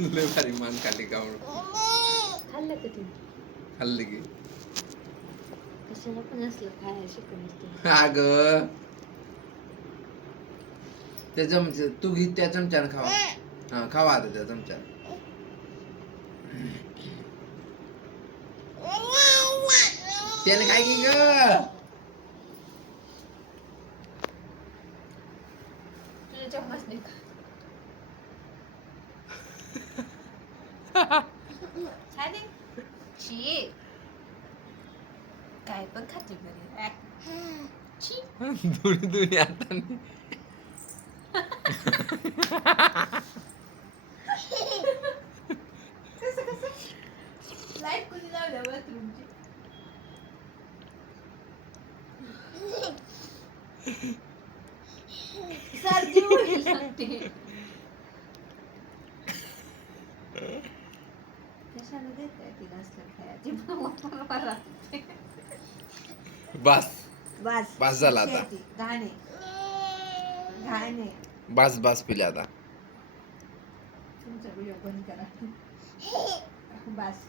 लय भारी मान खाली का म्हणून खाल्लं का ते खाल्लं की कशाला पण असलं खायला शिकून असते अग त्या चमच तू घे त्या चमच्यानं खावा हा खावा आता त्या चमच्यानं त्याने काय की ग तुझ्या चम्मच नाही का छान आहे शी काय पण खाते बरे शी दोन्ही दोन्ही हाताने कसं कसं लाईट कोणी लावल्या बाथरूमची सर्दी होईल लागते कशाला देत आहे तिला असलं खायची बरोबर बस बस बस झाला आता घाणे घाणे बस बस पिले आता तुमचा व्हिडिओ बंद करा बस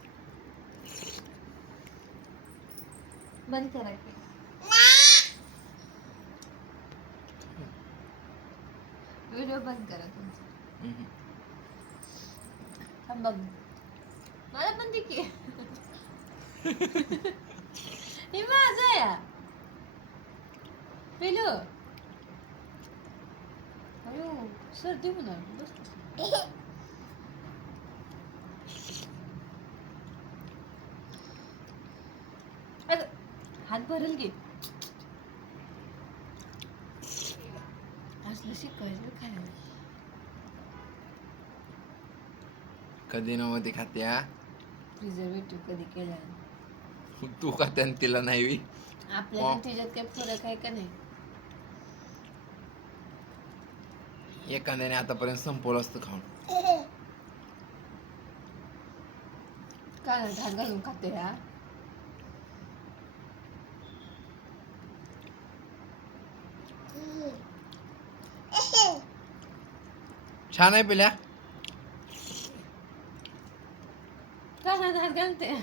बंद करा की व्हिडिओ बंद करा तुमचा थांबा मला पण दे की हे माझं आहे पिलू अयो सर्दी होणार बस अगं हात भरेल की असलं शिकवायचं खायला कधी नव्हती खात्या प्रिझर्वेटिव्ह कधी केला तू खात्या आणि तिला नाही वी आपल्याला त्याच्यात काही फरक आहे का नाही एखाद्याने आतापर्यंत संपवलं असतं खाऊन काय घाण घालून खाते हा छान आहे पिल्या काय घालते